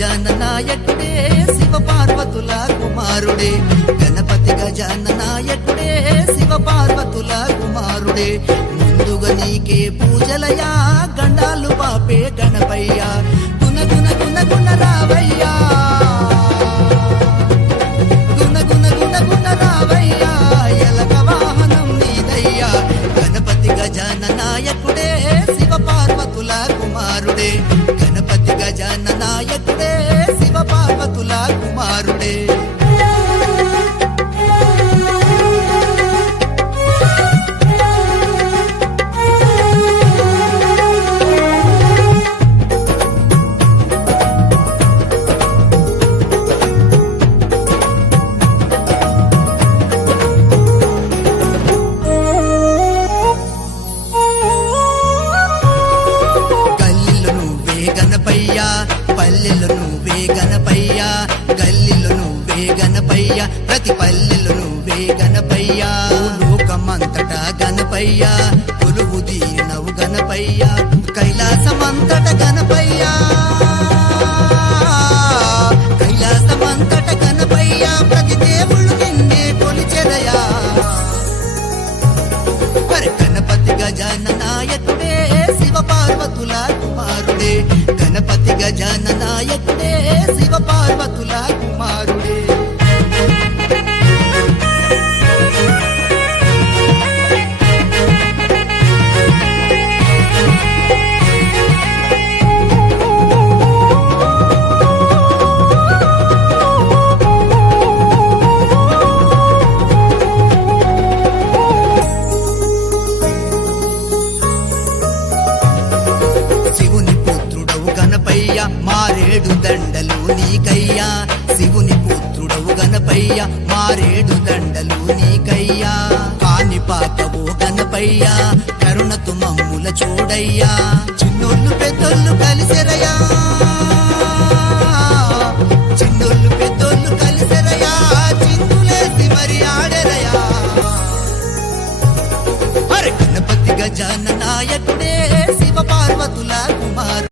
గజాన నాయకుడే శివ పార్వతుల కుమారుడే. గణపతి గజాన నాయకుడే శివ పార్వతుల కుమారుడే. ముందుగా నీకే పూజలయా గండాలు పాపే గణపయ్యా. గుణ గుణ గుణ గుణ రావయ్యా. గుణ గుణ గుణ గుణ రావయ్యా. ఎలక వాహనం నీదయ్యా. గణపతి గజాన గణపయ్యా పల్లెలు నువ్వే గణపయ్యా గల్లిలో నువ్వే గణపయ్యా ప్రతి పల్లెలు నువ్వే గణపయ్యా. లోకమంతటా గణపయ్యా గణపతి గణపయ్య మారేడు దండలు నీకయ్యా. శివుని పుత్రుడవు గణపయ్య మారేడు దండలు నీకయ్యా. కాని పాపవో గణపయ్య కరుణతు మమ్ముల చూడయ్యా. చిన్నోళ్ళు పెద్దోళ్ళు కలిసెరయా. చిన్నోళ్ళు పెద్దోళ్ళు కలిసెరయా. చిందులేసి మరి ఆడెరయా. గణపతి గజాన నాయకుడే శివ పార్వతుల కుమారు